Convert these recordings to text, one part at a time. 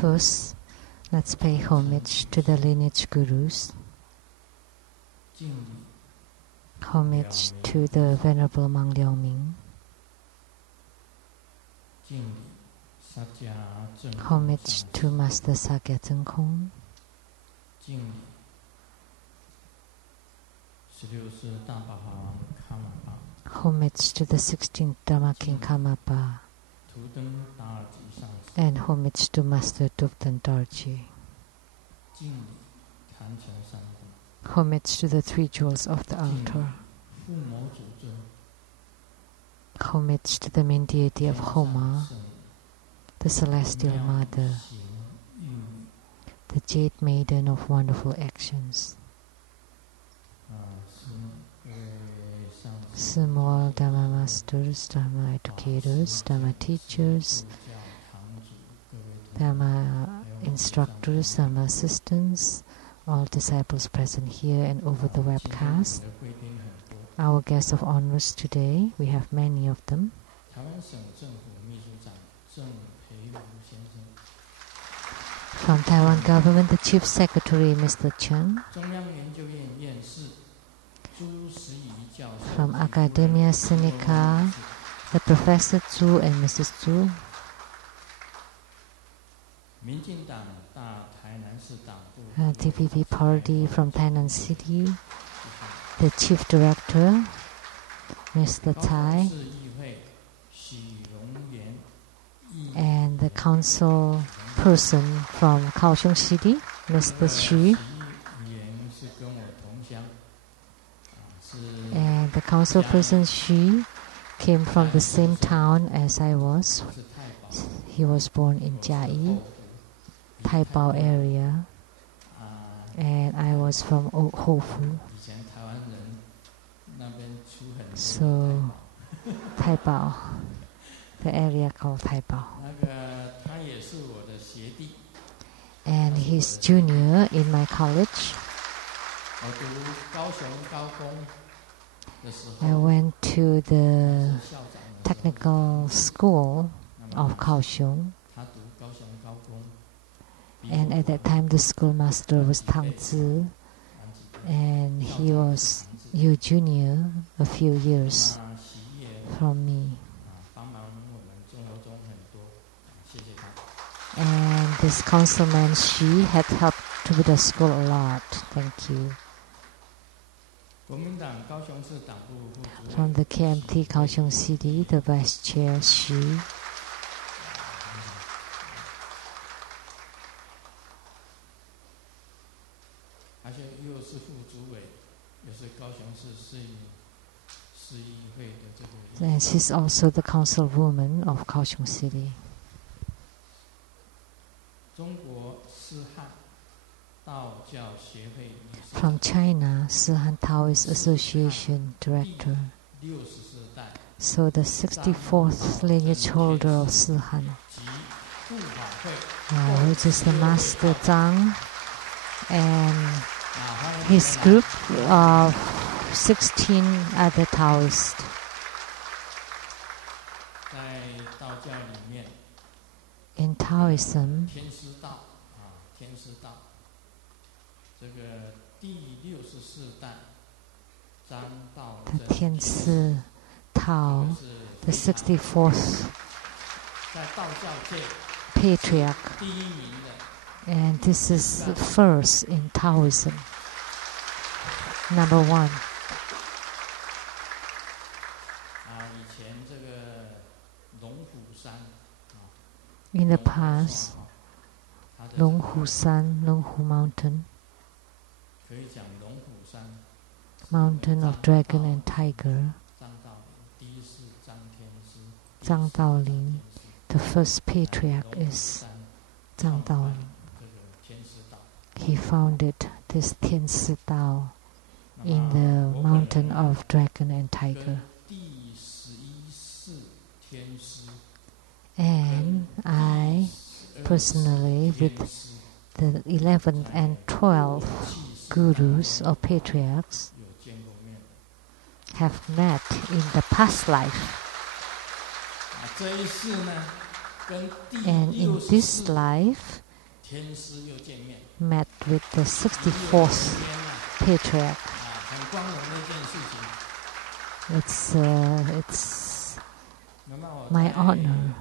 First, let's pay homage to the lineage gurus, homage to the Venerable Monk Liao Ming, homage to Master Sakya Zeng Kong, homage to the 16th Dharma King Karmapa, and homage to Master Tupten Dorji. Homage to the three jewels of the altar. Homage to the main deity of Homa, the Celestial Mother, the Jade Maiden of wonderful actions. Small Dharma masters, Dharma educators, Dharma teachers, Dharma instructors, Dharma assistants, all disciples present here and over the webcast. Our guests of honors today, we have many of them. From Taiwan government, the Chief Secretary, Mr. Chen. From Academia Sinica, the Professor Zhu and Mrs. Zhu. TPP Party from Tainan City, the Chief Director, Mr. Tai, and the Council Person from Kaohsiung City, Mr. Xu, and the Council Person Xu came from the same town as I was. He was born in Jiayi, Taipao area, and I was from Hofu. So, Taipao, the area called Taipao. And he's junior in my college. I went to the technical school of Kaohsiung, and at that time the schoolmaster was Tang Zi, and he was your junior a few years from me. And this councilman, she had helped with the school a lot. Thank you. From the KMT Kaohsiung City, the Vice Chair, Xu. And she's also the councilwoman of Kaohsiung City. From China, Sihan Taoist Association Director. So the 64th lineage holder of Sihan, which is the Master Zhang and his group of 16 other Taoists. In Taoism, the Tiansi Tao, the 64th patriarch, and this is the first in Taoism. Number one. In the past, Longhu San, Longhu Mountain, Mountain of Dragon and Tiger, Zhang Daolin, the first patriarch is Zhang Daolin. He founded this Tiansi Tao in the Mountain of Dragon and Tiger. And I, personally, with the 11th and 12th gurus or patriarchs, have met in the past life. And in this life, met with the 64th patriarch. It's my honor.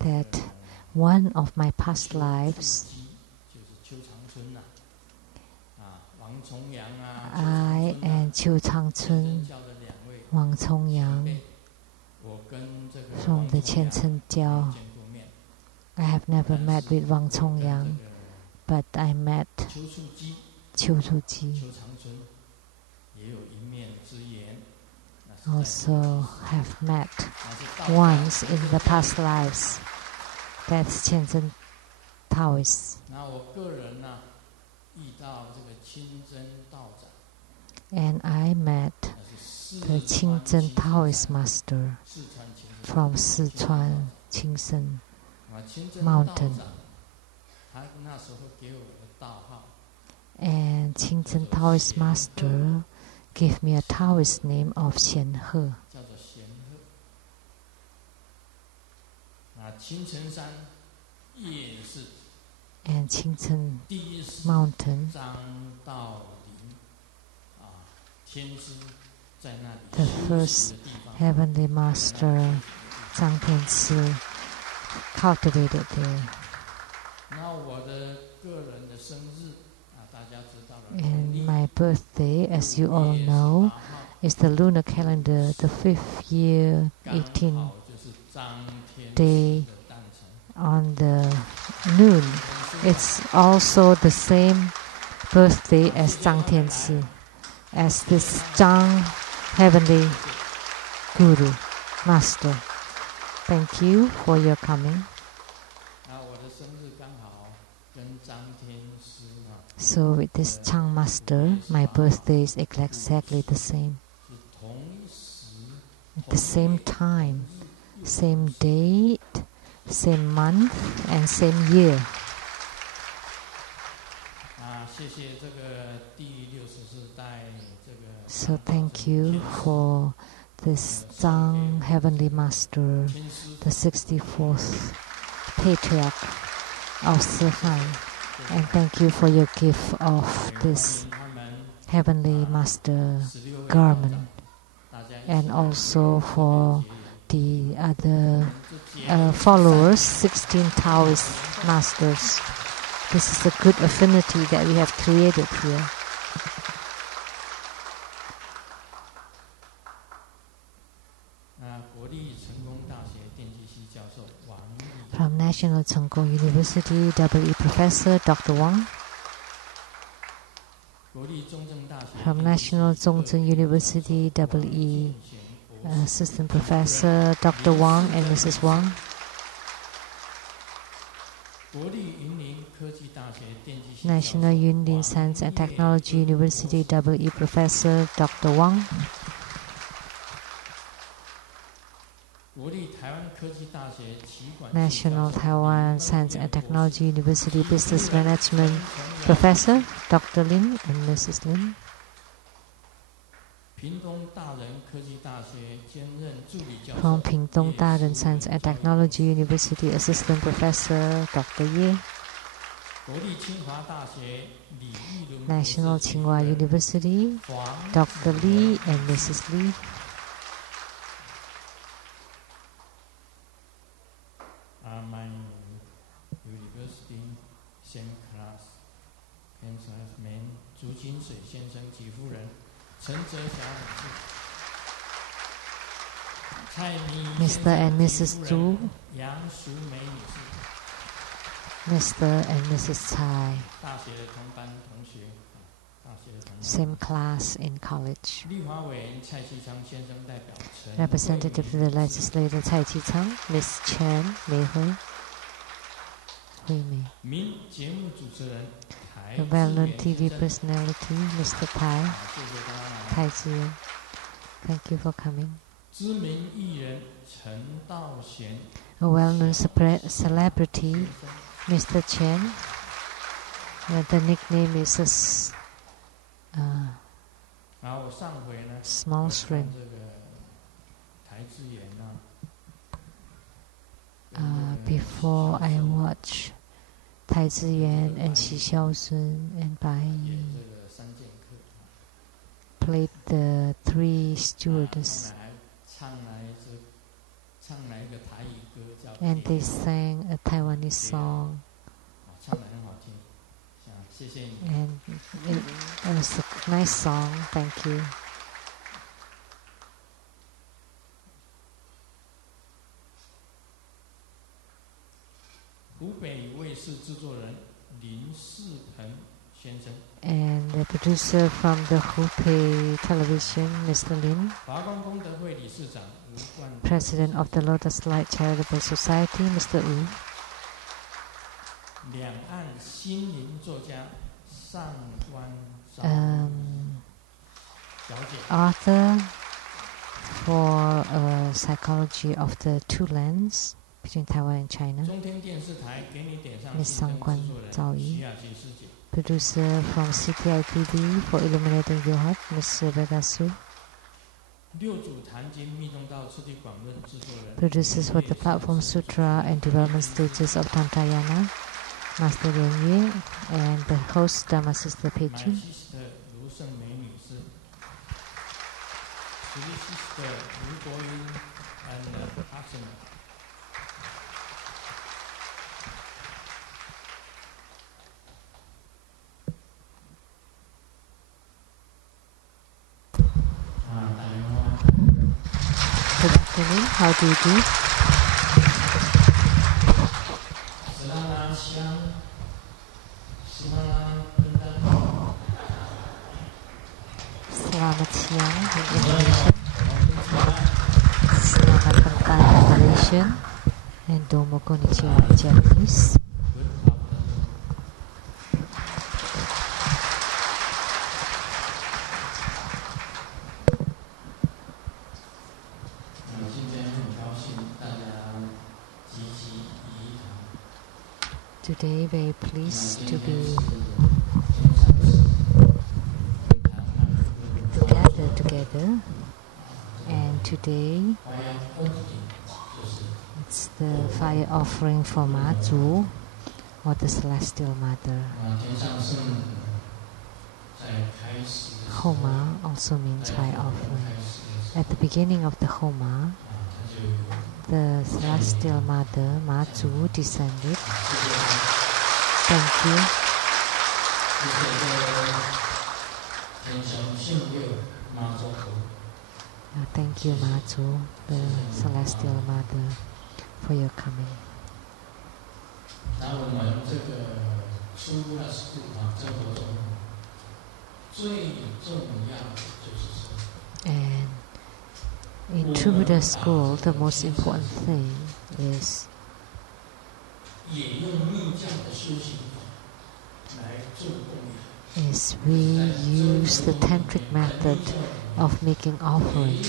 That one of my past lives, I and Qiu Changchun, Wang Congyang, from the Qianzhen Jiao. I have never met with Wang Congyang, but I met Qiu Chuji. Also have met once in the past lives. That's Qianzhen Taoist. And I met the Qingzhen Taoist master from Sichuan Qingzhen mountain. And Qingzhen Taoist master gave me a Taoist name of Xianhe. And Qingzhen mountain, the first heavenly master Zhang Tianci cultivated there. And my birthday, as you all know, is the lunar calendar, the 5th year, 18th day on the noon. It's also the same birthday as Zhang Tianci, as this Zhang heavenly guru, master. Thank you for your coming. So with this Chang master, my birthday is exactly the same. At the same time, same date, same month, and same year. So thank you for this Zhang Heavenly Master, the 64th Patriarch of Sihan. And thank you for your gift of this Heavenly Master garment. And also for the other followers, 16 Taoist Masters. This is a good affinity that we have created here. From National Cheng-Kung University, EE Professor Dr. Wang. From National Zhongzhen University, EE Assistant Professor Dr. Wang and Mrs. Wang. National Yunlin Science and Technology University, EE Professor Dr. Wang. National Taiwan Science and Technology University Business Management Professor Dr. Lin and Mrs. Lin. From Pingtung Daren Science and Technology University Assistant Professor Dr. Ye. National Tsinghua University Dr. Li and Mrs. Li. My university, same class, men, Zhu Jinshui 先生及夫人，陈哲霞女士， Mr. and Mrs. Zhu, 杨淑梅女士， Mr. and Mrs. Tsai, 大学的同班同学，大学的同学。 same class in college. 立法委员蔡其昌先生代表陈。 Representative of the legislator Cai Qi-chang, Ms. Chen Mei Hui, Hui Mei. 名节目主持人 The well-known TV personality Mr. Tai, 谢谢大家。 Tai Ziyan. Thank you for coming. 知名艺人陈道贤 A well-known celebrity Mr. Chen. The nickname is small shrimp. Before I watch Tai Ziyan and Xi Xiaosun and Bai played the 3 stewardess, and they sang a Taiwanese song, and it was a nice song. Thank you. And the producer from the Hubei television, Mr. Lin, president of the Lotus Light Charitable Society, Mr. Wu, author for psychology of the 2 lands between Taiwan and China, Ms. Sangguan Zhaoyi, producer from CTI-TV for Illuminating Your Heart, Ms. Rebecca Su, producers for the Platform Sutra and Development Stages of Tantrayana, Master Lian Yue, and the host, Dharma Sister Peijun. Good afternoon. How do you do? Selamat siang in Indonesian. Selamat petang in Malaysian. And domo konnichiwa in Japanese. Today, very pleased to be together, and today it's the fire offering for Ma-Zu, or the Celestial Mother. Homa also means fire offering. At the beginning of the Homa, the Celestial Mother, Ma-Zu, descended. Thank you. Thank you, Ma-Zu, the Celestial Mother, for your coming. And in True Buddha School, the most important thing is we use the tantric method of making offering.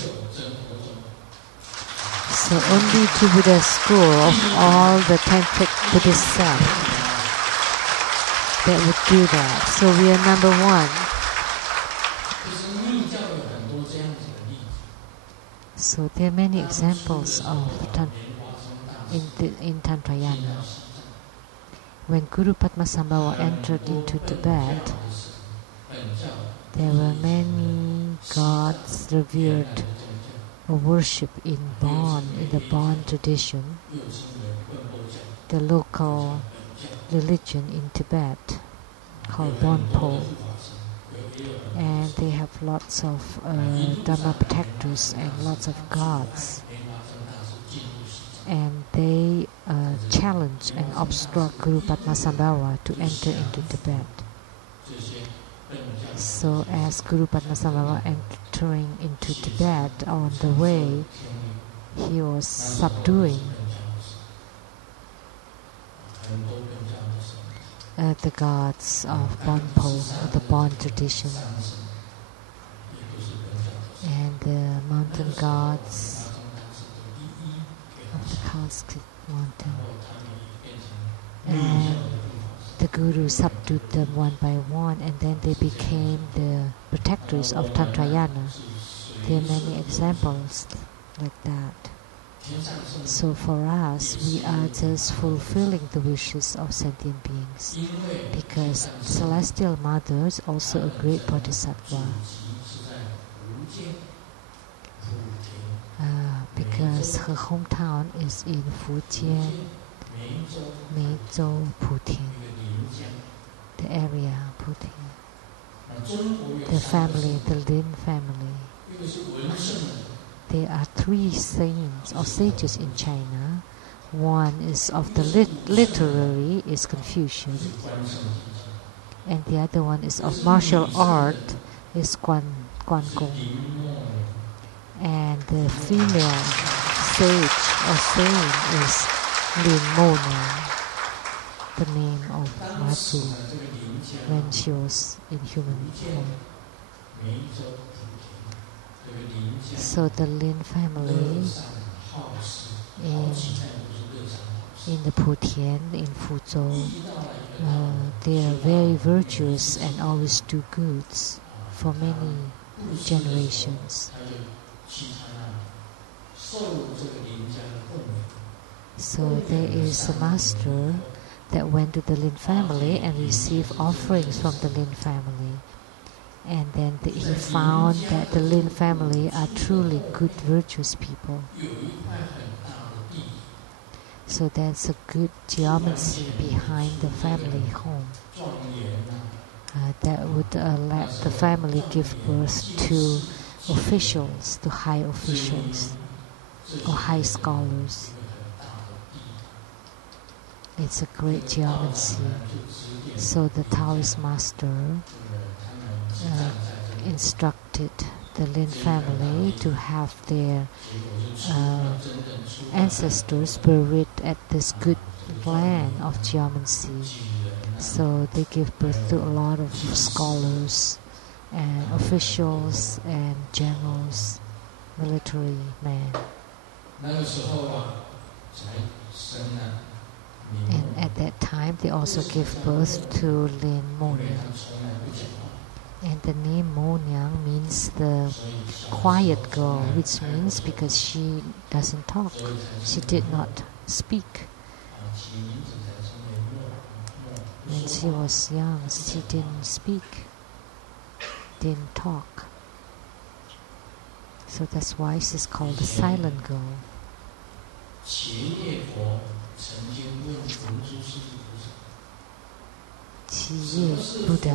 So only True Buddha School of all the tantric Buddhist sect that would do that. So we are number 1. So there are many examples of in Tantrayana. When Guru Padmasambhava entered into Tibet, there were many gods revered or worshipped in the Bon tradition, the local religion in Tibet called Bonpo. And they have lots of Dharma protectors and lots of gods. And they challenge and obstruct Guru Padmasambhava to enter into Tibet. So as Guru Padmasambhava entering into Tibet, on the way, he was subduing the gods of Bonpo, the Bon tradition, and the mountain gods of the Khalskit mountain, and the the Guru subdued them one by one, and then they became the protectors of Tantrayana. There are many examples like that. So for us, we are just fulfilling the wishes of sentient beings, because celestial mother is also a great bodhisattva. Because her hometown is in Fujian, Meizhou, Putian, the area Putian. The family, the Lin family. There are 3 saints or sages in China. One is of the literary, is Confucian, and the other one is of martial art, is Guan Gong. And the female sage or saint is Lin Mona, the name of Matsu when she was in human form. So the Lin family in the Putian, in Fuzhou, they are very virtuous and always do goods for many generations. So there is a master that went to the Lin family and received offerings from the Lin family. And then he found that the Lin family are truly good, virtuous people. So there's a good geometry behind the family home that would let the family give birth to officials, to high officials or high scholars. It's a great geometry. So the Taoist master instructed the Lin family to have their ancestors buried at this good land of geomancy. So they give birth to a lot of scholars and officials and generals, military men. And at that time they also give birth to Lin Monyang. And the name Monyang means the quiet girl, which means because she doesn't talk, she did not speak. When she was young, she didn't speak, didn't talk. So that's why she's called the silent girl. Qi Buddha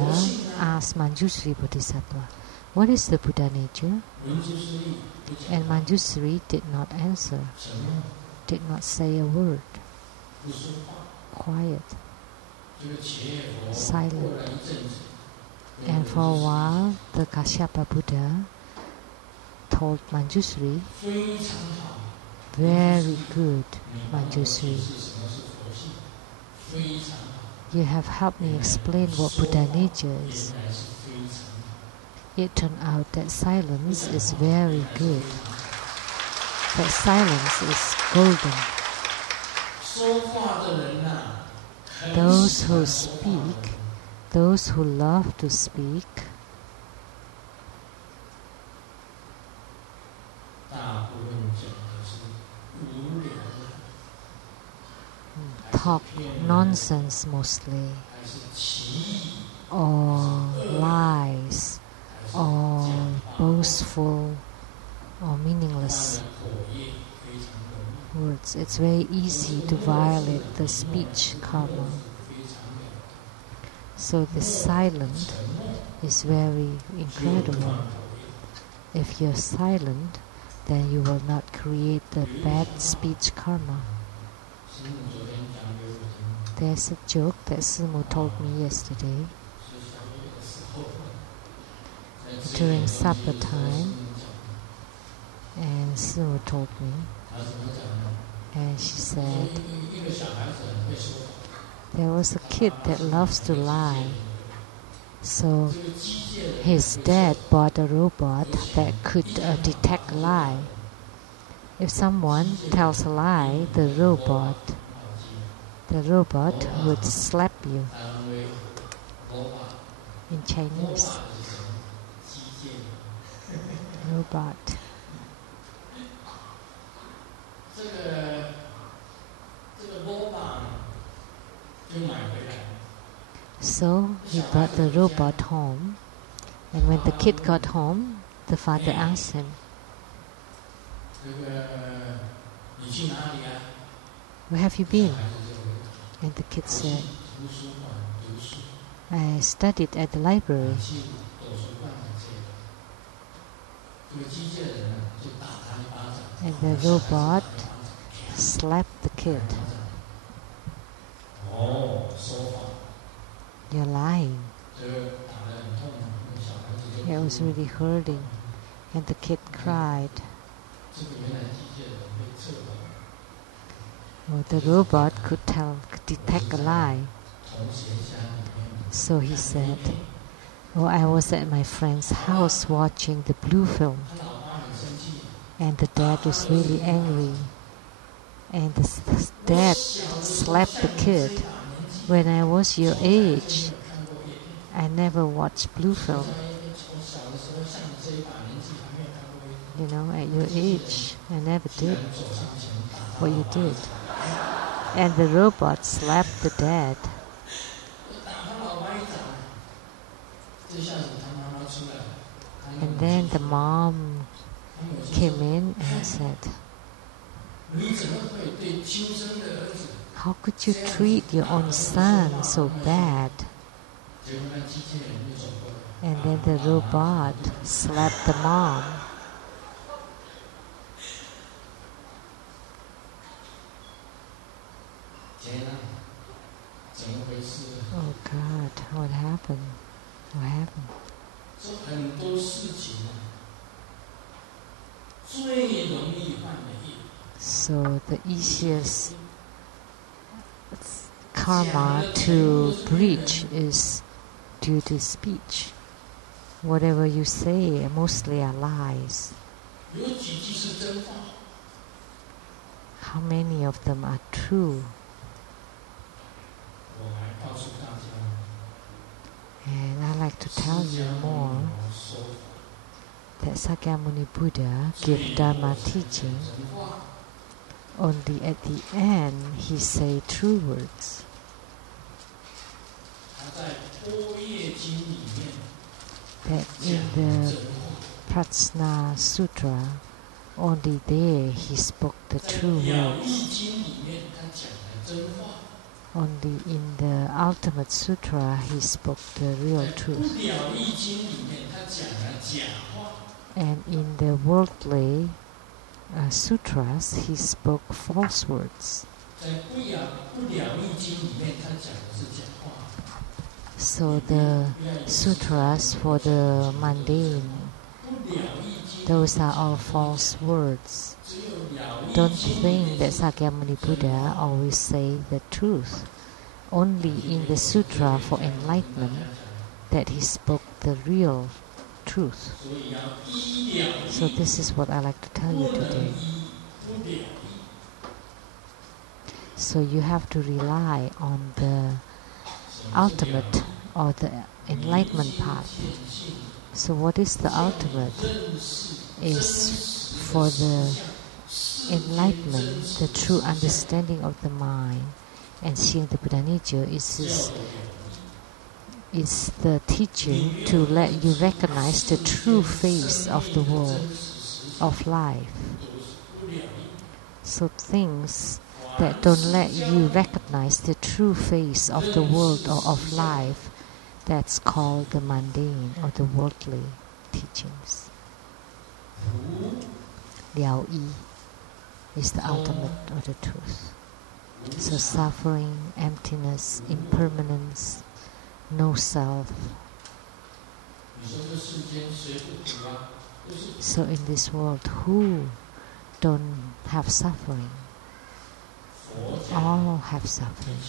asked Manjushri Bodhisattva, "What is the Buddha nature?" And Manjushri did not answer, did not say a word. Quiet, silent. And for a while, the Kashyapa Buddha told Manjushri, "Very good, Manjushri. You have helped me explain what Buddha nature is. It turned out that silence is very good. That silence is golden. Those who speak, those who love to speak, talk nonsense mostly, or lies, or boastful, or meaningless words. It's very easy to violate the speech karma. So the silent is very incredible. If you're silent, then you will not create the bad speech karma." There's a joke that Simu told me yesterday. During supper time, and Simu told me, and she said, there was a kid that loves to lie. So his dad bought a robot that could detect lie. If someone tells a lie, the robot would slap you in Chinese. Robot. So he brought the robot home, and when the kid got home, the father asked him, "Where have you been?" And the kid said, "I studied at the library." And the robot slapped the kid. "You're lying." It was really hurting, and the kid cried. Well, the robot could detect a lie. So he said, "Oh, I was at my friend's house watching the blue film, and the dad was really angry, and the dad slapped the kid. When I was your age, I never watched blue film. You know, at your age, I never did what you did." And the robot slapped the dad. And then the mom came in and said, "How could you treat your own son so bad?" And then the robot slapped the mom. Oh God, what happened? What happened? So the easiest karma to breach is due to speech. Whatever you say mostly are lies. How many of them are true? And I'd like to tell you more that Sakyamuni Buddha gave Dharma teaching. Only at the end he say true words. That in the Prajna Sutra, only there he spoke the true words. Only in the Ultimate Sutra he spoke the real truth. And in the worldly sutras he spoke false words. So the sutras for the mundane, those are all false words. Don't think that Sakyamuni Buddha always say the truth. Only in the sutra for enlightenment that he spoke the real truth. So this is what I like to tell you today. So you have to rely on the ultimate or the enlightenment path. So what is the ultimate? Is for the enlightenment, the true understanding of the mind, and seeing the Buddha nature is the teaching to let you recognize the true face of the world, of life. So things that don't let you recognize the true face of the world or of life, that's called the mundane or the worldly teachings. Liao Yi is the ultimate or the truth. So suffering, emptiness, impermanence, no self. So in this world, who don't have suffering? All have suffering.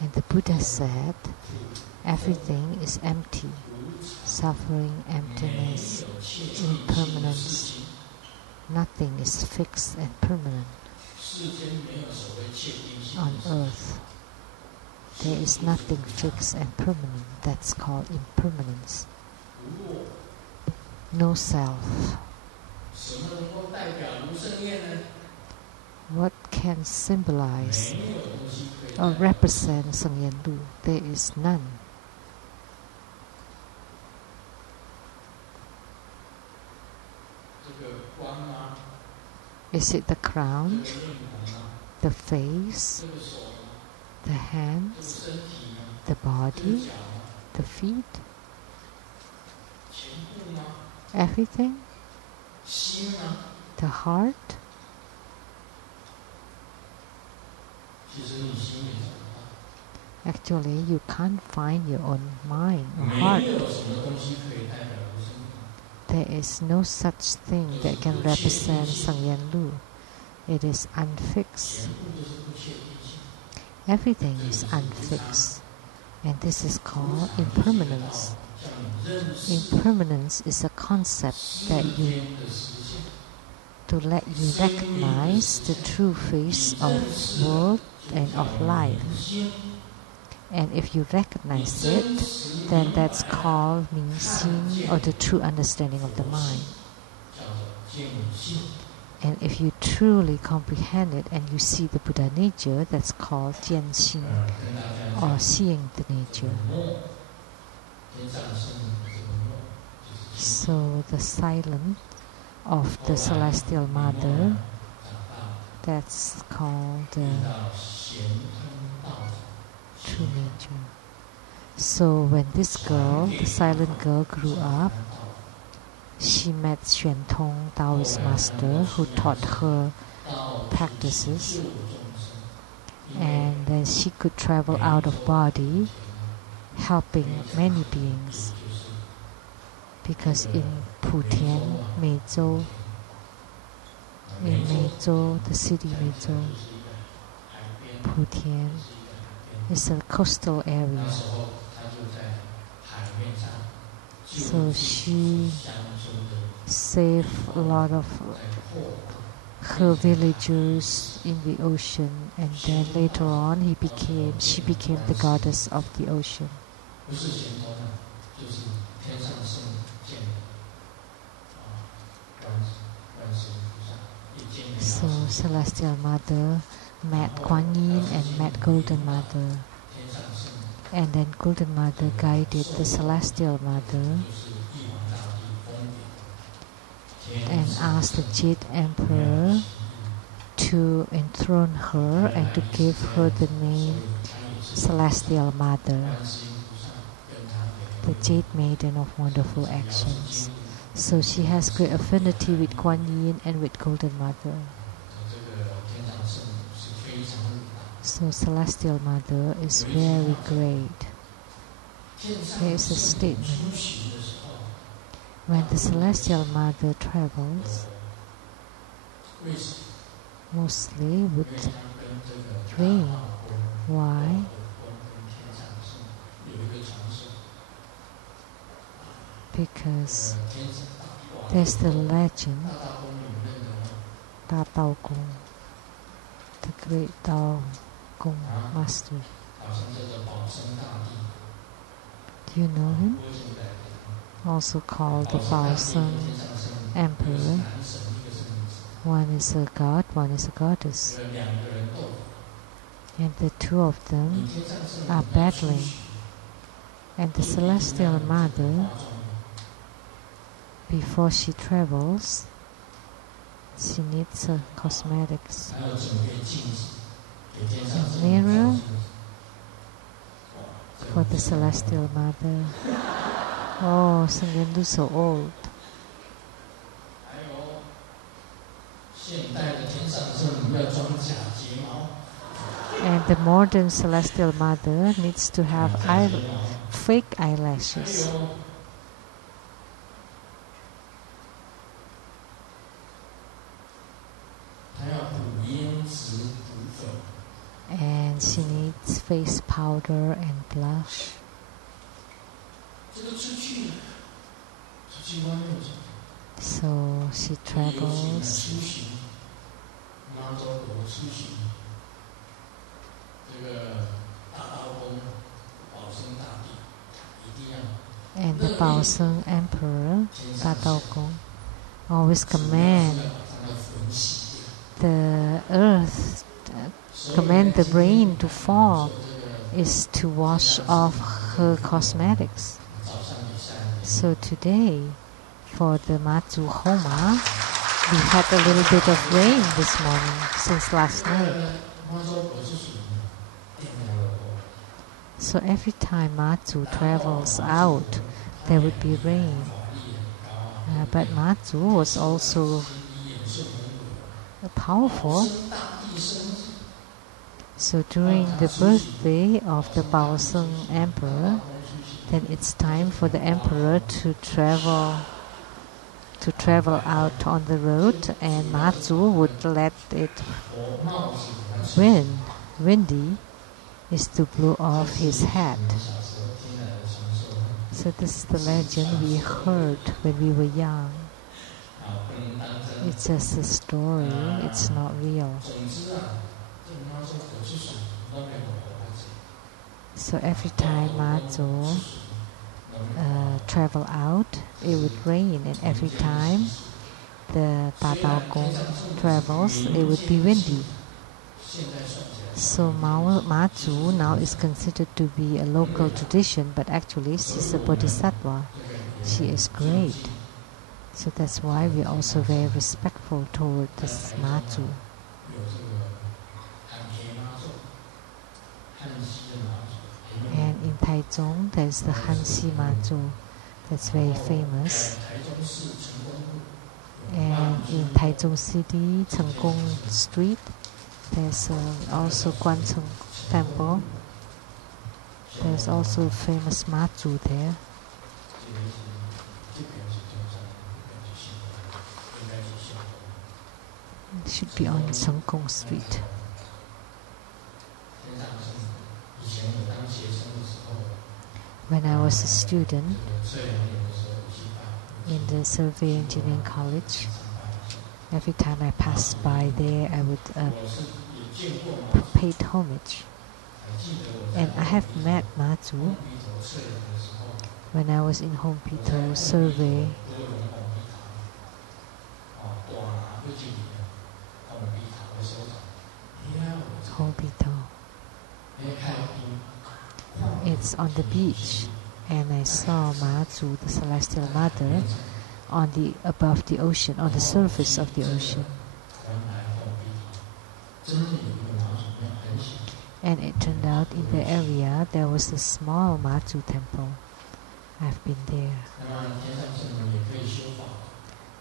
And the Buddha said, everything is empty. Suffering, emptiness, impermanence. Nothing is fixed and permanent on earth. There is nothing fixed and permanent. That's called impermanence. No self. What can symbolize or represent Sheng-Yen Lu? There is none. Is it the crown, the face, the hands, the body, the feet? Everything? The heart? Actually, you can't find your own mind or heart. There is no such thing that can represent Sheng-Yen Lu. It is unfixed. Everything is unfixed. And this is called impermanence. Impermanence is a concept that to let you recognize the true face of world and of life. And if you recognize it, then that's called Ming-Xin, or the true understanding of the mind. And if you truly comprehend it and you see the Buddha nature, that's called Jian-Xin, or seeing the nature. So the silence of the Celestial Mother, that's called the true nature. So when this girl, the silent girl, grew up, she met Xuan Tong, Taoist master, who taught her practices, and then she could travel out of body, helping many beings. Because in Putian, Meizhou, in Meizhou, the city Meizhou, Putian is a coastal area. So she saved a lot of her villagers in the ocean, and then later on she became the goddess of the ocean. So Celestial Mother met Kuan Yin and met Golden Mother. And then Golden Mother guided the Celestial Mother and asked the Jade Emperor to enthrone her and to give her the name Celestial Mother, the Jade Maiden of Wonderful Actions. So she has great affinity with Kuan Yin and with Golden Mother. So Celestial Mother is very great. There is a statement: when the Celestial Mother travels, mostly with rain. Why? Because there's the legend, Da Tao Gong, the great Tao Gong master. Do you know him? Also called the Bao Sheng Emperor. One is a god, one is a goddess. And the two of them are battling. And the Celestial Mother, before she travels, she needs cosmetics. A mirror for the Celestial Mother. Oh, Sheng-Yen Lu so old. And the modern Celestial Mother needs to have fake eyelashes. And she needs face powder and blush. So she travels. Baoseng Emperor, Dadaogong, always command the earth, command the rain to fall, is to wash off her cosmetics. So today, for the Matsu Homa, we had a little bit of rain this morning since last night. So every time Matsu travels out, there would be rain. But Matsu was also powerful. So during the birthday of the Baoseng Emperor, then it's time for the emperor to travel out on the road, and Matsu would let it windy, is to blow off his hat. So this is the legend we heard when we were young. It's just a story, it's not real. So every time Matsu travel out, it would rain, and every time the Dadaogong travels, it would be windy. So Matsu now is considered to be a local tradition, but actually she's a bodhisattva. She is great. So that's why we're also very respectful toward this Matsu. And in Taichung, there's the Hanxi Matsu that's very famous. And in Taichung City, Chenggong Street, there's also Guancheng Temple. There's also a famous Matsu there. It should be on Chenggong Street. When I was a student in the Survey Engineering College, every time I passed by there, I would pay homage. And I have met Matsu when I was in Home Pito Survey. Home Pito. It's on the beach, and I saw Matsu, the Celestial Mother, above the ocean, on the surface of the ocean. And it turned out in the area there was a small Matsu temple. I've been there.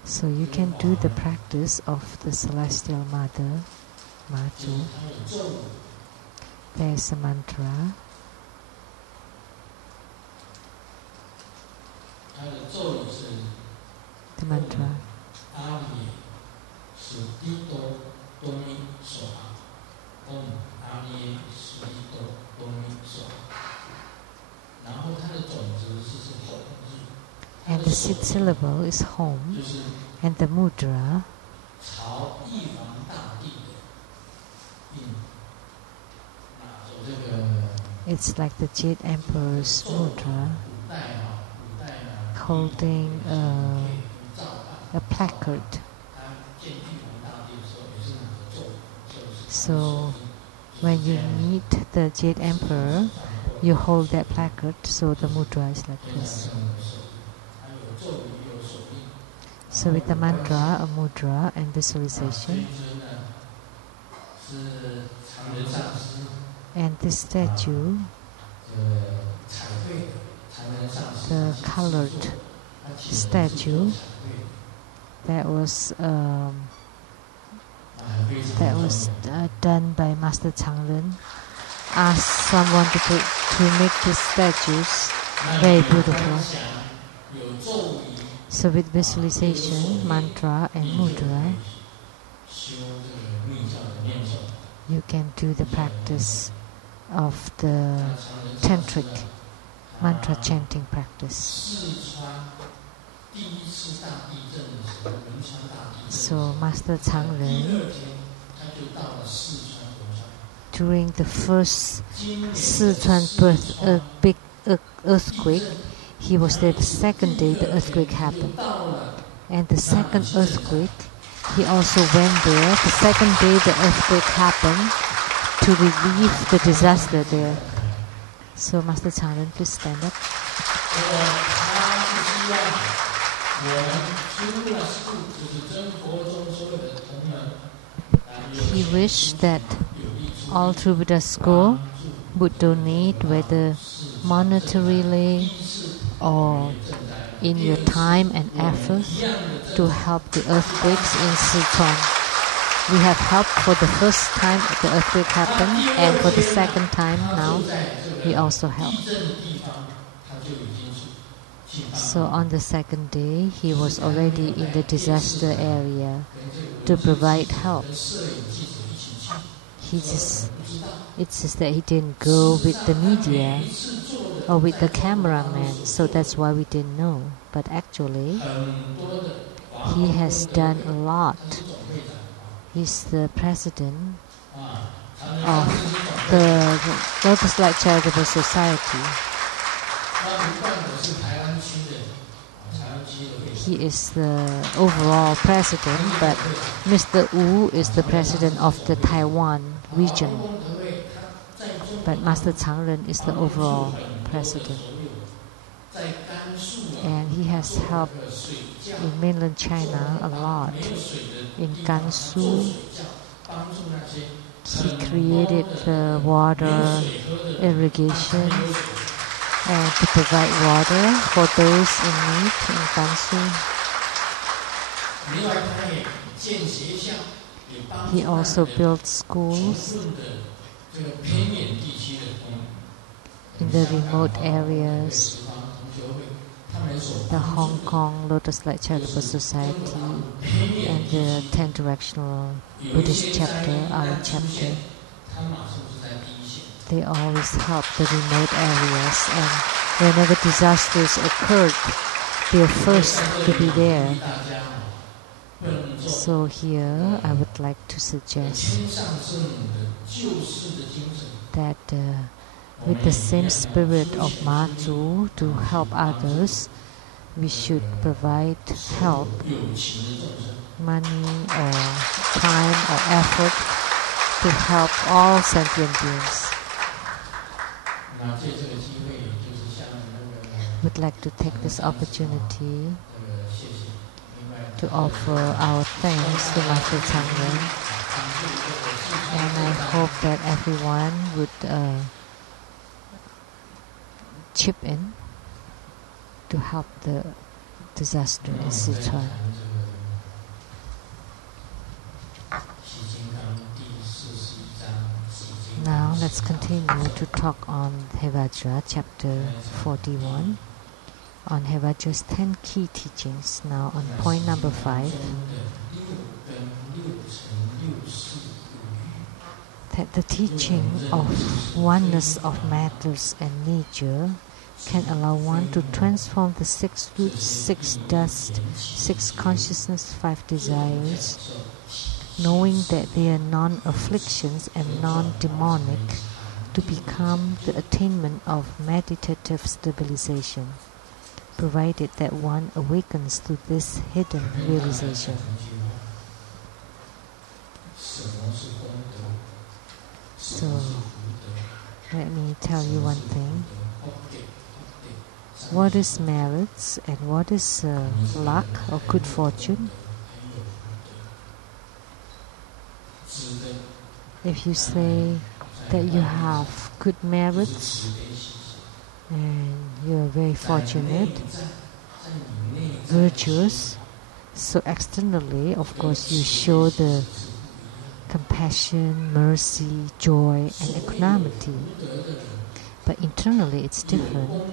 So you can do the practice of the Celestial Mother, Matsu. There's a mantra. The mantra. And the sixth syllable is home, and the mudra it's like the Jade Emperor's mudra, holding a placard. So when you meet the Jade Emperor, you hold that placard, so the mudra is like this. So with the mantra, a mudra, and visualization, and this statue, the colored statue that was done by Master Changren, asked someone to make these statues very beautiful. So with visualization, mantra, and mudra, you can do the practice of the tantric mantra chanting practice. So Master Changren, during the first Sichuan big earthquake, he was there the second day the earthquake happened. And the second earthquake, he also went there. The second day the earthquake happened to relieve the disaster there. So Master Chang-Yen, please stand up. He wished that all True Buddha School would donate, whether monetarily or in your time and effort, to help the earthquakes in Sichuan. We have helped for the first time the earthquake happened, and for the second time now, we also helped. So on the second day, he was already in the disaster area to provide help. It's just that he didn't go with the media or with the cameraman, so that's why we didn't know. But actually, he has done a lot. He's the president of the Lotus Light Charitable Society. He is the overall president, but Mr. Wu is the president of the Taiwan region. But Master Chang-Yen is the overall president. And he has helped in mainland China a lot. In Gansu, he created the water irrigation and to provide water for those in need in Gansu. He also built schools in the remote areas. The Hong Kong Lotus Light Charitable Society and the 10 Directional Buddhist chapter, our chapter, they always help the remote areas, and whenever disasters occurred, they are first to be there. So here I would like to suggest that with the same spirit of Ma-Zu to help others, we should provide help, money or time or effort to help all sentient beings. Would like to take this opportunity to offer our thanks to Master Chang-Yen, and I hope that everyone would chip in to help the disaster in Sichuan. Now let's continue to talk on Hevajra, chapter 41, on Hevajra's 10 key teachings. Now on point number 5, that the teaching of oneness of matters and nature can allow one to transform the 6 roots, 6 dust, 6 consciousness, 5 desires, knowing that they are non-afflictions and non-demonic, to become the attainment of meditative stabilization, provided that one awakens to this hidden realization. So, let me tell you one thing. What is merits and what is luck or good fortune? If you say that you have good merits and you are very fortunate, virtuous, so externally, of course, you show the compassion, mercy, joy, and equanimity. But internally, it's different.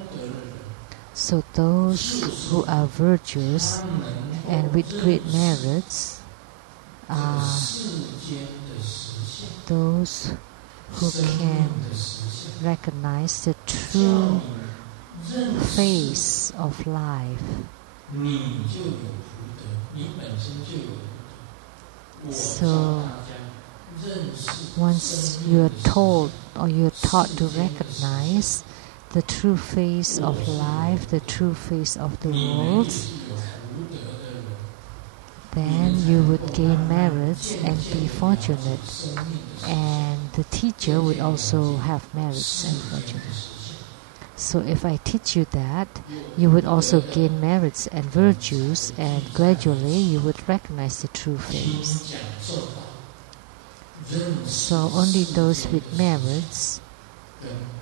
So those who are virtuous and with great merits are those who can recognize the true face of life. So once you are told or you are taught to recognize the true face of life, the true face of the world, then you would gain merits and be fortunate. And the teacher would also have merits and fortune. So if I teach you that, you would also gain merits and virtues, and gradually you would recognize the true face. So only those with merits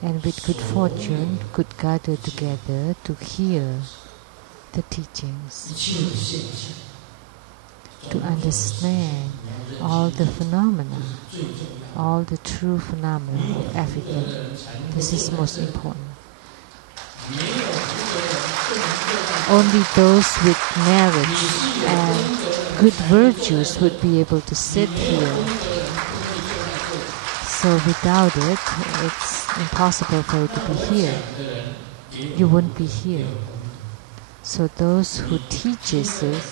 and with good fortune could gather together to hear the teachings, to understand all the phenomena, all the true phenomena of everything. This is most important. Only those with merits and good virtues would be able to sit here. So without it, it's impossible for you to be here. You won't be here. So those who teach it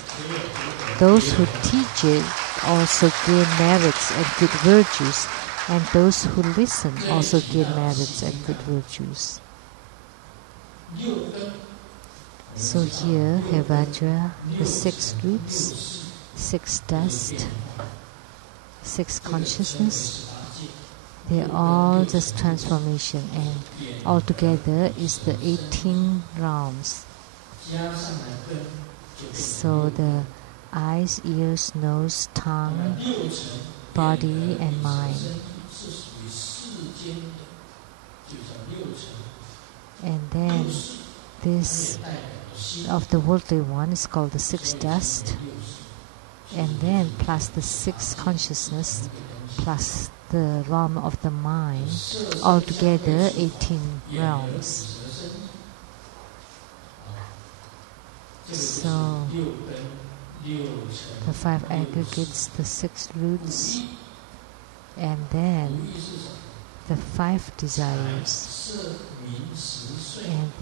also gain merits and good virtues, and those who listen also gain merits and good virtues. So here, Hevajra, the 6 roots, 6 dust, 6 consciousness, they're all just transformation, and altogether is the 18 realms. So the eyes, ears, nose, tongue, body and mind. And then this of the worldly one is called the 6 dust, and then plus the 6 consciousness plus the realm of the mind, altogether 18 realms. So the 5 aggregates, the 6 roots, and then the 5 desires. And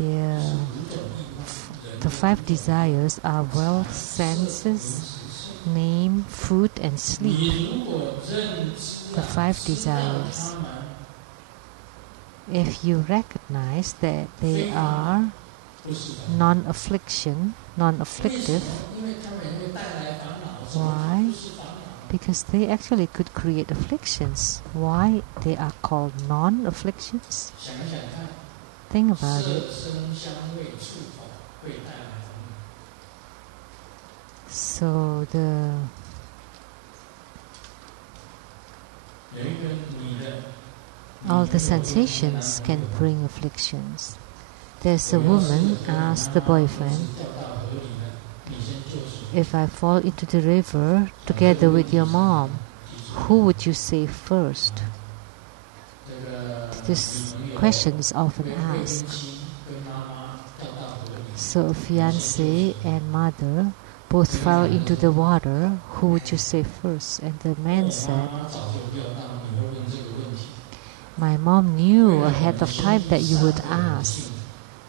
the 5 desires are wealth, senses, name, food, and sleep. The 5 desires. If you recognize that they are non-afflictive. Why? Because they actually could create afflictions. Why they are called non-afflictions? Think about it. So all the sensations can bring afflictions. There's a woman asked the boyfriend, if I fall into the river together with your mom, who would you save first? This question is often asked. So fiancé and mother both fell into the water, who would you save first? And the man said, my mom knew ahead of time that you would ask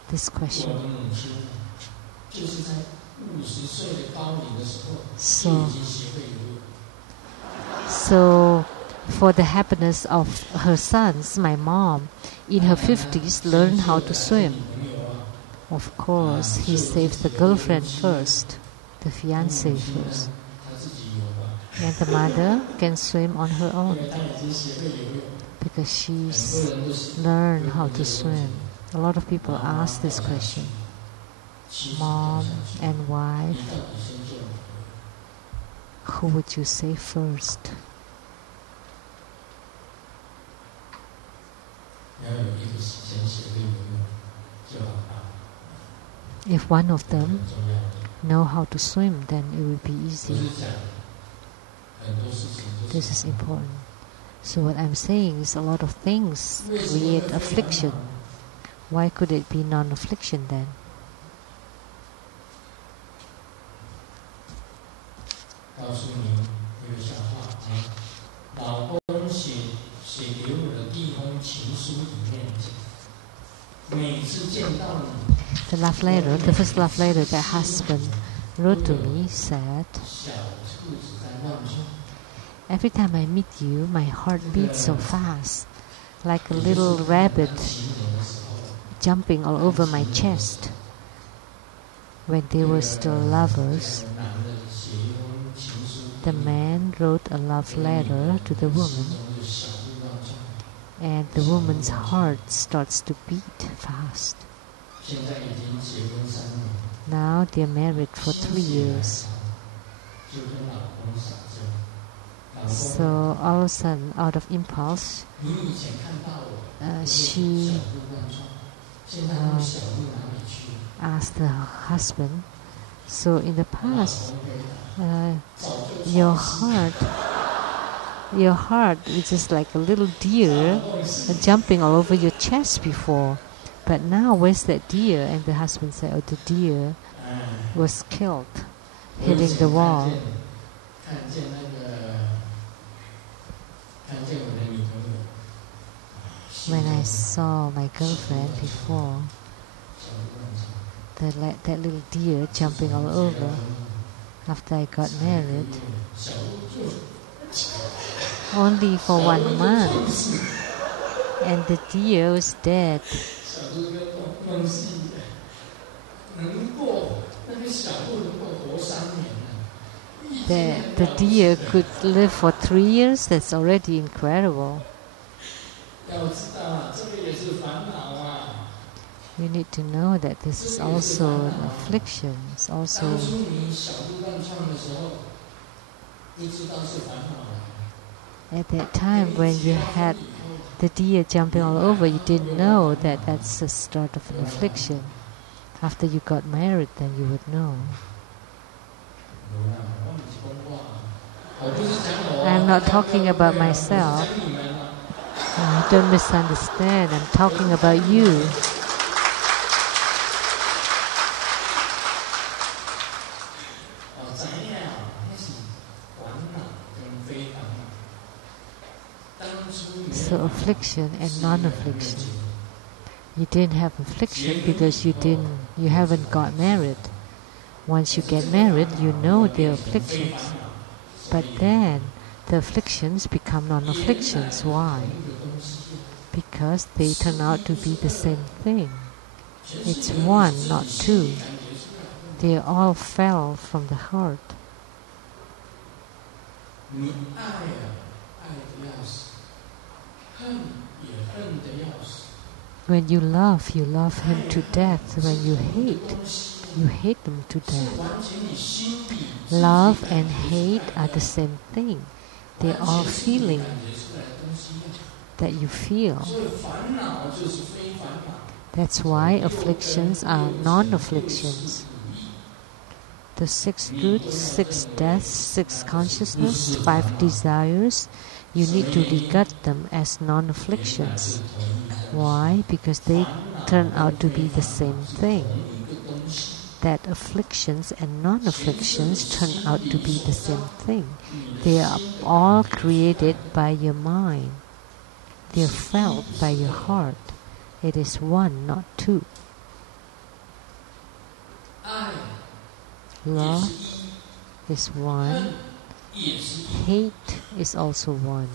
this question. So for the happiness of her sons, my mom, in her 50s, learned how to swim. Of course, he saved the girlfriend first, the fiancé first. And the mother can swim on her own because she's learned how to swim. A lot of people ask this question. Mom and wife, who would you save first? If one of them know how to swim, then it will be easy. This is important. So what I'm saying is a lot of things create affliction. Why could it be non-affliction then? The love letter, the first love letter that husband wrote to me said, every time I meet you, my heart beats so fast, like a little rabbit jumping all over my chest. When they were still lovers, the man wrote a love letter to the woman, and the woman's heart starts to beat fast. Now they are married for 3 years. So all of a sudden, out of impulse, she asked her husband, so in the past, your heart was just like a little deer jumping all over your chest before, but now where's that deer? And the husband said, oh, the deer was killed hitting the wall. When I saw my girlfriend before, that little deer jumping all over, after I got married, only for 1 month, and the deer was dead. The deer could live for 3 years. That's already incredible. You need to know that this is also an affliction. It's also at that time when you had the deer jumping all over, you didn't know that that's the start of an affliction. After you got married, then you would know. I'm not talking about myself. Don't misunderstand. I'm talking about you. So affliction and non-affliction. You didn't have affliction because you haven't got married. Once you get married, you know the afflictions. But then the afflictions become non-afflictions. Why? Because they turn out to be the same thing. It's one, not two. They all fell from the heart. When you love him to death. When you hate them to death. Love and hate are the same thing. They are all feeling that you feel. That's why afflictions are non-afflictions. The 6 roots, 6 deaths, 6 consciousness, 5 desires, you need to regard them as non-afflictions. Why? Because they turn out to be the same thing. That afflictions and non-afflictions turn out to be the same thing. They are all created by your mind. They are felt by your heart. It is one, not two. Love is one. Hate is also one.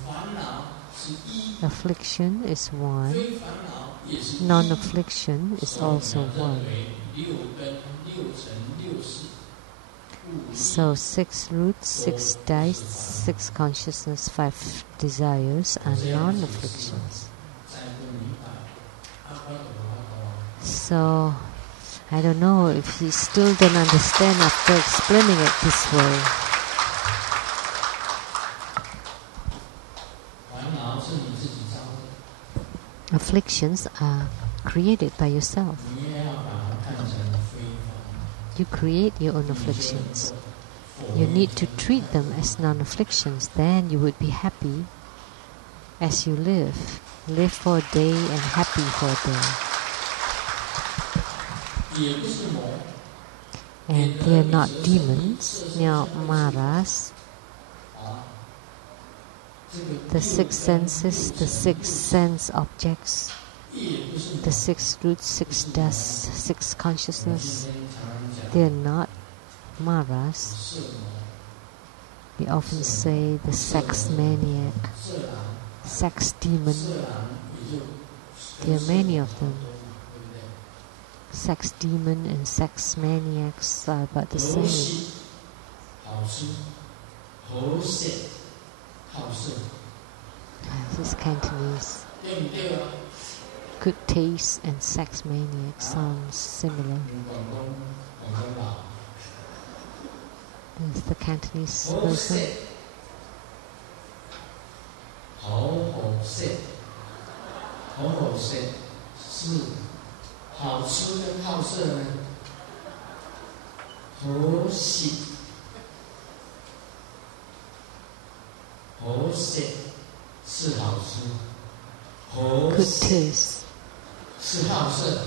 Affliction is one. Non-affliction is also one. So 6 roots, 6 dice, 6 consciousness, 5 desires are non-afflictions. So I don't know if you still don't understand after explaining it this way. Afflictions are created by yourself. You create your own afflictions. You need to treat them as non-afflictions. Then you would be happy as you live. Live for a day and happy for a day. And they are not demons, they are maras. The 6 senses, the 6 sense objects, the 6 roots, 6 dust, 6 consciousness, they are not maras. We often say the sex maniac, sex demon. There are many of them. sex demon and sex maniacs are about the same. This is Cantonese. Good taste and sex maniac sounds similar. This is the Cantonese version. 好吃跟好色呢，好食，好食是好吃，好 Good 食 taste 是好色。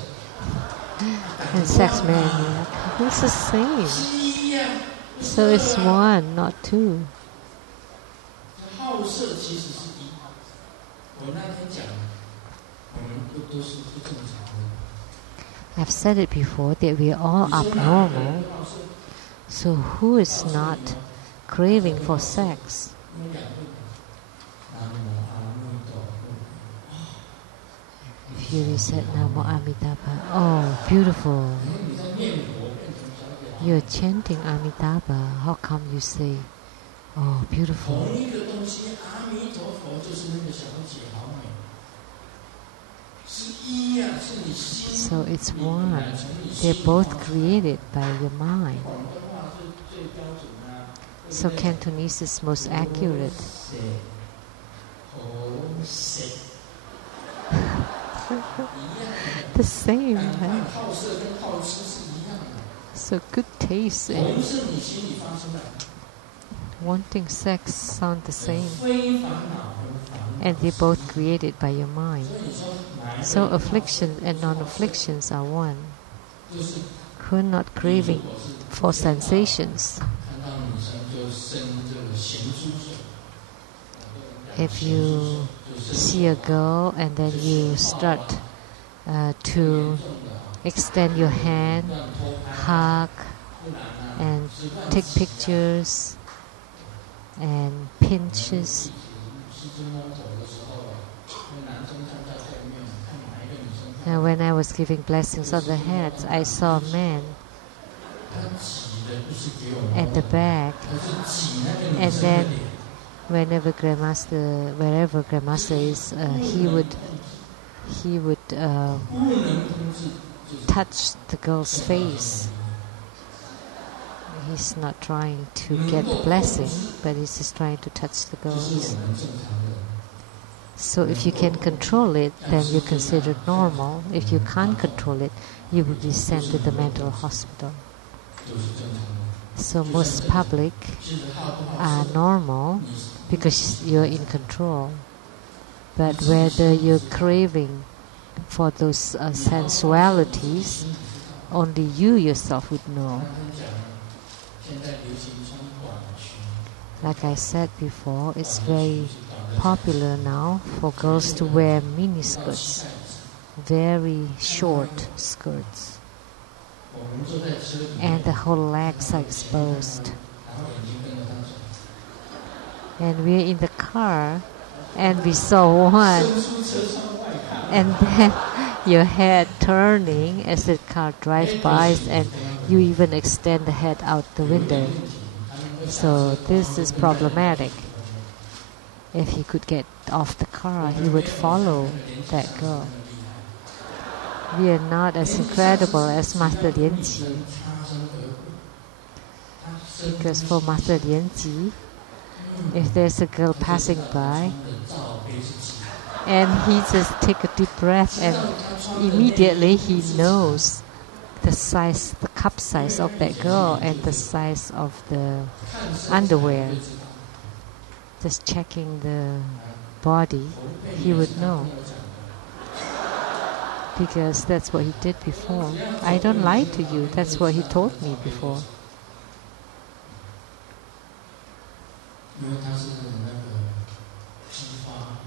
and sex maniac. It's the same. So it's one, not two. 好色其实是一。我那天讲，我们都是不正常的。 I've said it before that we are all abnormal. So who is not craving for sex? If you recite Namo Amitabha, oh, beautiful. You're chanting Amitabha. How come you say, oh, beautiful? So it's one. They're both created by your mind. So Cantonese is most accurate. The same, right? So good taste and wanting sex sound the same. And they're both created by your mind. So afflictions and non-afflictions are one. Who are not craving for sensations. If you see a girl and then you start to extend your hand, hug, and take pictures and pinches. Now, when I was giving blessings on the heads, I saw a man at the back, and then wherever Grandmaster is, he would touch the girl's face. He's not trying to get the blessing, but he's just trying to touch the girls. So if you can control it, then you're considered normal. If you can't control it, you will be sent to the mental hospital. So most public are normal because you're in control. But whether you're craving for those sensualities, only you yourself would know. Like I said before, it's very popular now for girls to wear miniskirts, very short skirts, and the whole legs are exposed. And we're in the car, and we saw one, and then your head turning as the car drives by, and you even extend the head out the window. So this is problematic. If he could get off the car, he would follow that girl. We are not as incredible as Master Lien Ji. Because for Master Lien Ji, if there's a girl passing by, and he just take a deep breath, and immediately he knows the size, the cup size of that girl and the size of the underwear. Just checking the body, he would know. Because that's what he did before. I don't lie to you, that's what he told me before.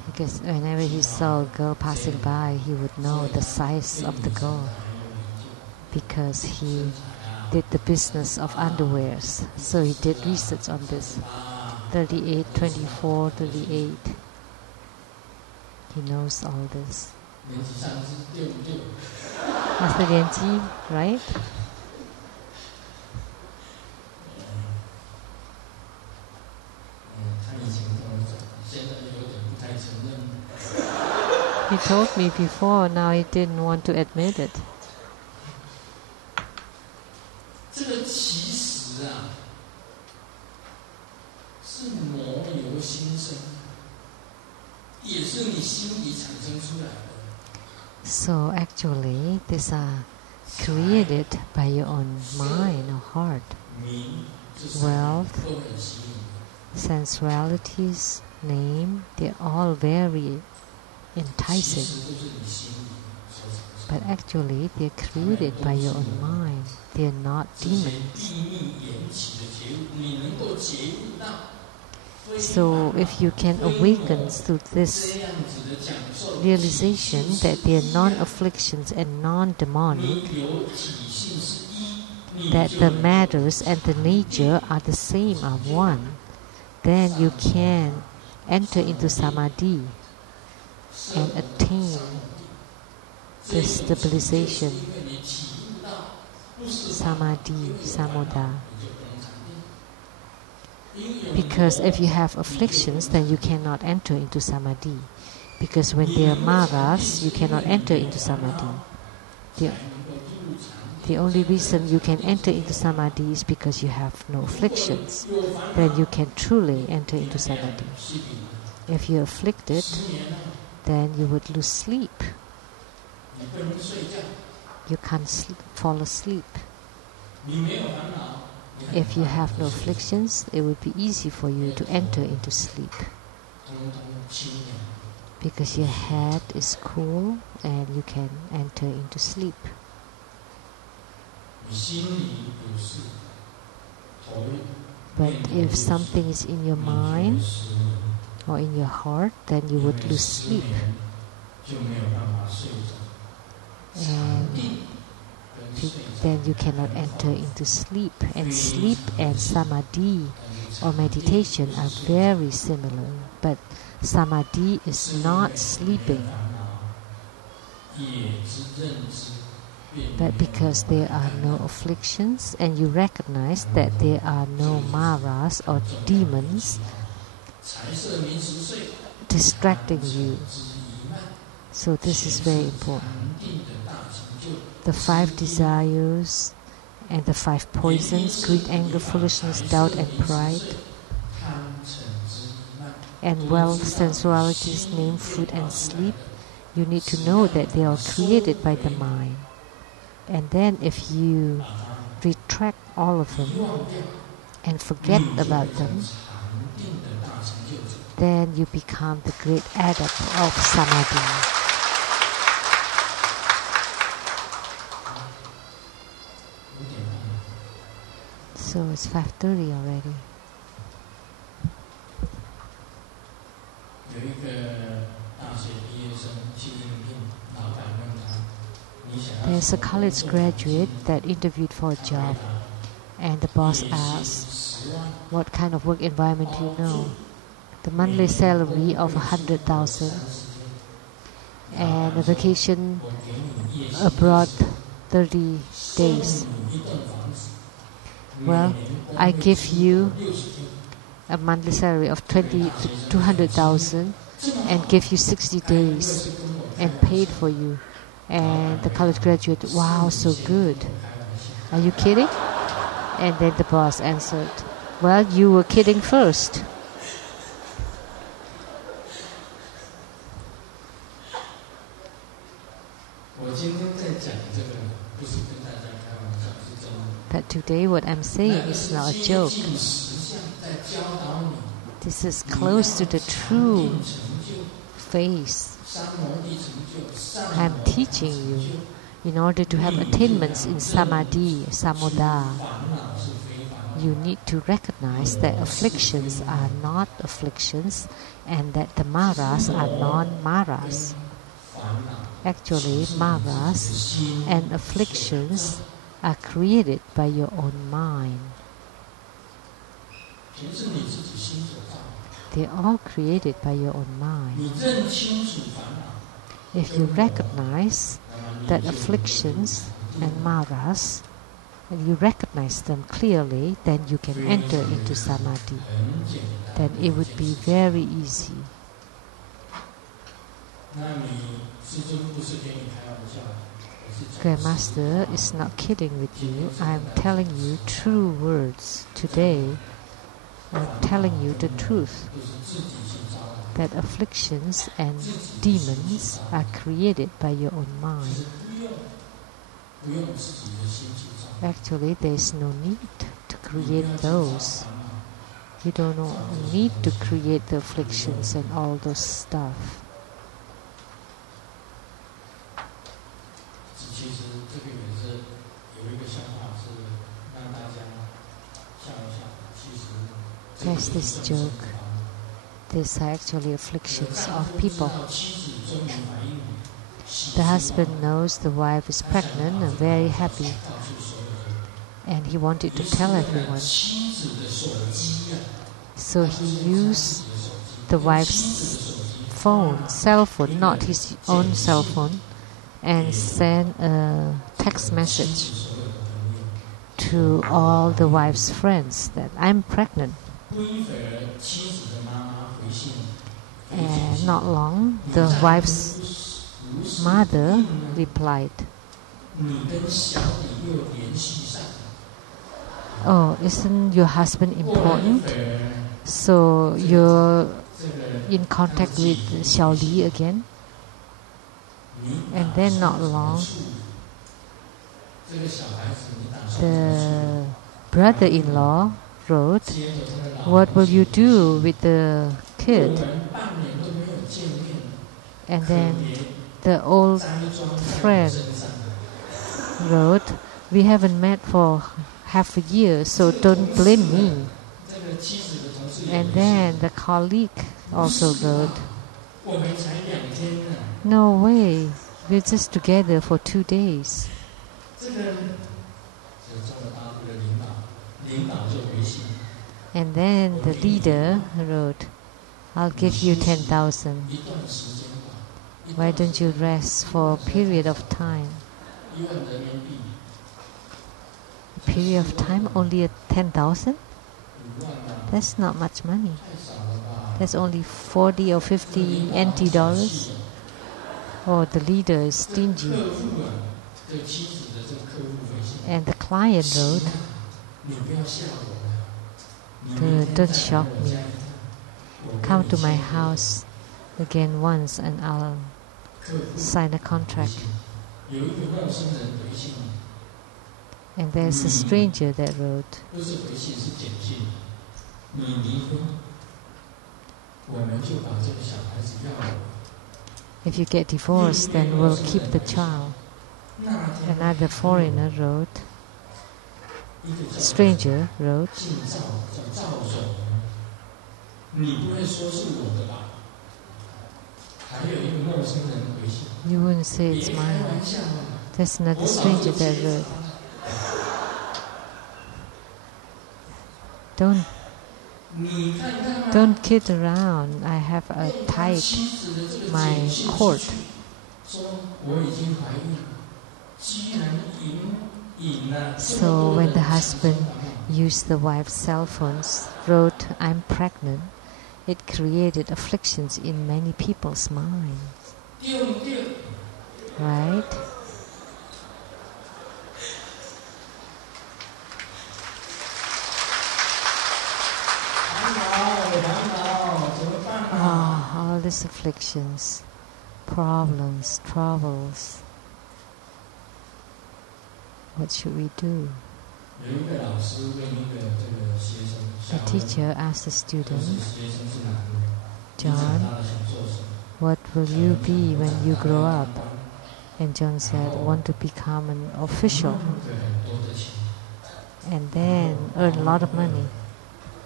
Because whenever he saw a girl passing by, he would know the size of the girl. Because he did the business of underwears. So he did research on this. 38, 24, 38. He knows all this. Master Lianji, right? He told me before, now he didn't want to admit it. So actually, these are created by your own mind or heart. Wealth, sensualities, name, they're all very enticing. But actually, they're created by your own mind. They're not demons. So if you can awaken to this realization that they are non-afflictions and non-demonic, that the matters and the nature are the same, are one, then you can enter into samadhi and attain the stabilization, samadhi, samudha. Because if you have afflictions, then you cannot enter into samadhi. Because when there are maras, you cannot enter into samadhi. The only reason you can enter into samadhi is because you have no afflictions. Then you can truly enter into samadhi. If you're afflicted, then you would lose sleep. You can't fall asleep. If you have no afflictions, it would be easy for you to enter into sleep. Because your head is cool and you can enter into sleep. But if something is in your mind or in your heart, then you would lose sleep. And then you cannot enter into sleep. And sleep and samadhi or meditation are very similar. But samadhi is not sleeping. But because there are no afflictions and you recognize that there are no maras or demons distracting you. So this is very important. The 5 desires and the 5 poisons, greed, anger, foolishness, doubt and pride, and wealth, sensualities, name, food and sleep, you need to know that they are created by the mind. And then if you retract all of them and forget about them, then you become the great adept of samadhi. So it's 5:30 already. There's a college graduate that interviewed for a job, and the boss asked, "What kind of work environment do you know?" The monthly salary of 100,000 and a vacation abroad 30 days. Well, I give you a monthly salary of 200,000 and give you 60 days and paid for you. And the college graduate, wow, so good. Are you kidding? And then the boss answered, well, you were kidding first. But today what I'm saying is not a joke. This is close to the true face. I'm teaching you in order to have attainments in samadhi, samudha. You need to recognize that afflictions are not afflictions and that the maras are non-maras. Actually, maras and afflictions are created by your own mind. They're all created by your own mind. If you recognize that afflictions and maras, and you recognize them clearly, then you can enter into samadhi. Then it would be very easy. Grandmaster is not kidding with you. I am telling you true words today. I am telling you the truth. That afflictions and demons are created by your own mind. Actually, there is no need to create those. You don't need to create the afflictions and all those stuff. There's this joke. These are actually afflictions of people. The husband knows the wife is pregnant and very happy, and he wanted to tell everyone. So he used the wife's cell phone, not his own cell phone, and sent a text message to all the wife's friends that I'm pregnant. And not long, the wife's mother replied, "Oh, isn't your husband important? So you're in contact with Xiao Li again?" And then not long, the brother-in-law wrote, "What will you do with the kid?" And then the old friend wrote, "We haven't met for half a year, so don't blame me." And then the colleague also wrote, "No way, we're just together for 2 days." And then the leader wrote, "I'll give you 10,000. Why don't you rest for a period of time?" A period of time, only 10,000? That's not much money. That's only 40 or 50 NT dollars. Oh, the leader is stingy. And the client wrote, "Don't shock me. Come to my house again once and I'll sign a contract." And there's a stranger that wrote, "If you get divorced, then we'll keep the child." Another foreigner wrote, stranger wrote, "You wouldn't say it's mine." There's another stranger that wrote, Don't kid around. I have tied my cord." So when the husband used the wife's cell phones, wrote, "I'm pregnant," it created afflictions in many people's minds. Right? All these afflictions, problems, troubles. What should we do? The teacher asked the student, "John, what will you be when you grow up?" And John said, "I want to become an official, and then earn a lot of money,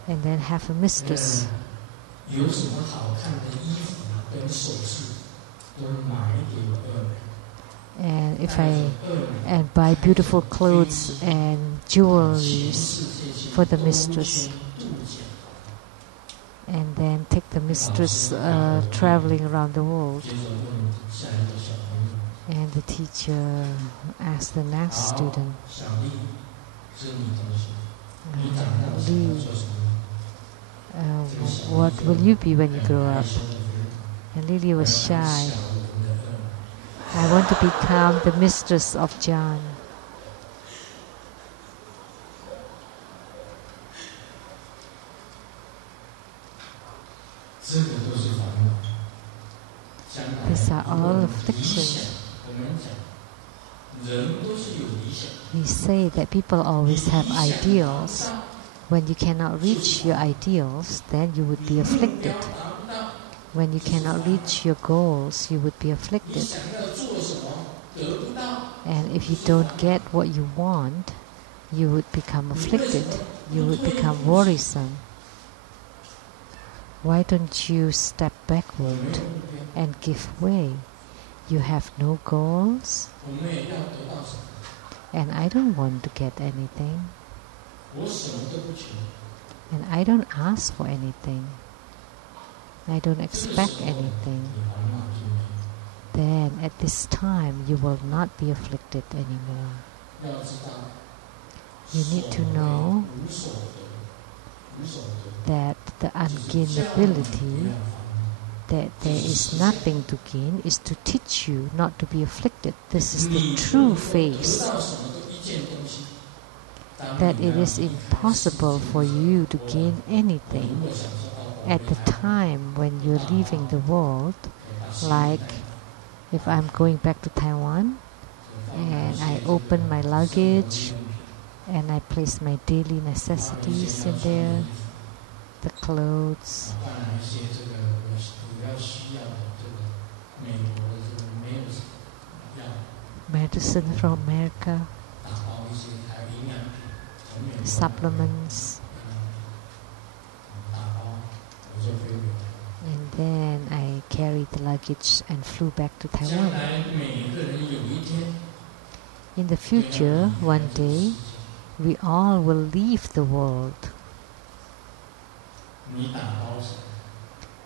and then have a mistress." And if I buy beautiful clothes and jewelry for the mistress, and then take the mistress traveling around the world. And the teacher asked the next student, Li, what will you be when you grow up? And Lily was shy. I want to become the mistress of John. These are all afflictions. We say that people always have ideals. When you cannot reach your ideals, then you would be afflicted. When you cannot reach your goals, you would be afflicted. And if you don't get what you want, you would become afflicted. You would become worrisome. Why don't you step backward and give way? You have no goals, and I don't want to get anything, and I don't ask for anything. I don't expect anything. Then at this time you will not be afflicted anymore. You need to know that the ungainability, that there is nothing to gain, is to teach you not to be afflicted. This is the true phase. That it is impossible for you to gain anything at the time when you're leaving the world. Like if I'm going back to Taiwan and I open my luggage and I place my daily necessities in there, the clothes, medicine from America, supplements, and then I carried the luggage and flew back to Taiwan. In the future, one day, we all will leave the world.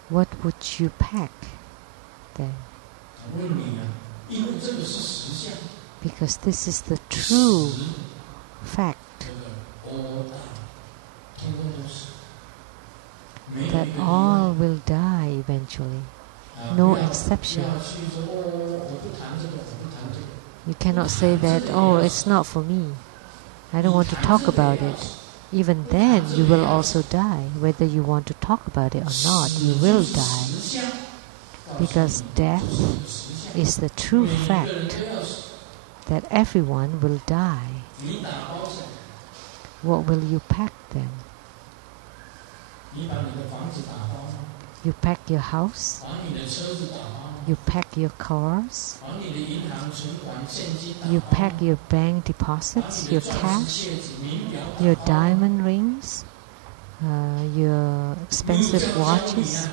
What would you pack then? Because this is the true fact, that all will die eventually, no exception. You cannot say that, oh, it's not for me, I don't want to talk about it. Even then you will also die. Whether you want to talk about it or not, you will die. Because death is the true fact that everyone will die. What will you pack then? You pack your house, you pack your cars, you pack your bank deposits, your cash, your diamond rings, your expensive watches.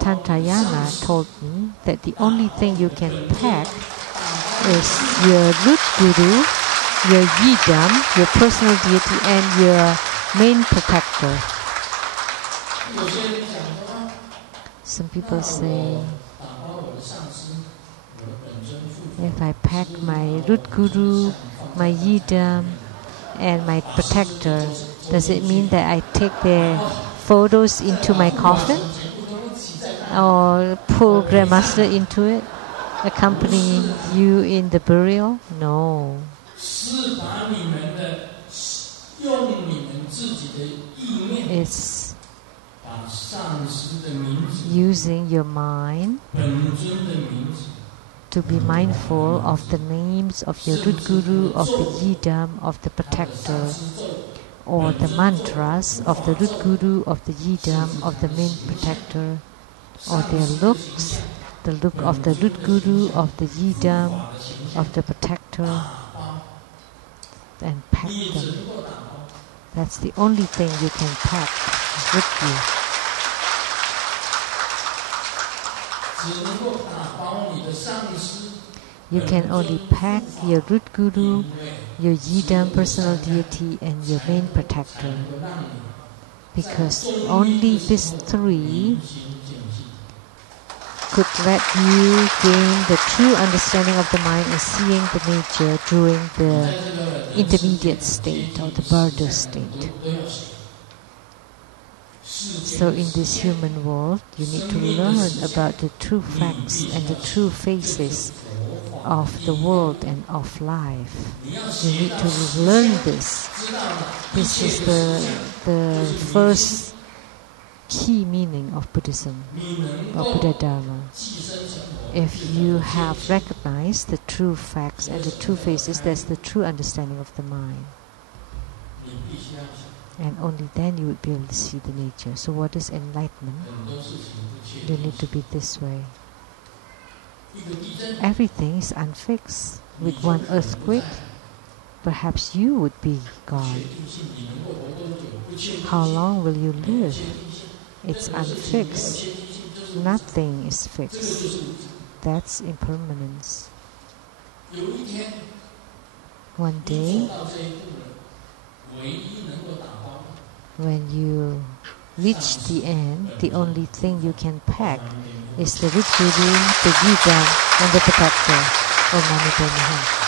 Tantayana told me that the only thing you can pack is your root guru, your yidam, your personal deity, and your main protector. Some people say, if I pack my root guru, my yidam, and my protector, does it mean that I take their photos into my coffin? Or pull Grandmaster into it, accompanying you in the burial? No. It's using your mind to be mindful of the names of your root guru, of the yidam, of the protector, or the mantras of the root guru, of the yidam, of the main protector, or their looks, the look of the root guru, of the yidam, of the protector, and pack them. That's the only thing you can pack with you. You can only pack your root guru, your yidam, personal deity, and your main protector, because only these three could let you gain the true understanding of the mind and seeing the nature during the intermediate state or the Bardo state. So in this human world, you need to learn about the true facts and the true faces of the world and of life. You need to learn this. This is the first key meaning of Buddhism, or Buddha Dharma. If you have recognized the true facts and the true faces, that's the true understanding of the mind. And only then you would be able to see the nature. So what is enlightenment? You need to be this way. Everything is unfixed. With one earthquake, perhaps you would be gone. How long will you live? It's unfixed. Nothing is fixed. That's impermanence. One day, when you reach the end, the only thing you can pack is the Rig Guru, the Yidam, and the Protector, Om Mani Padme Hum.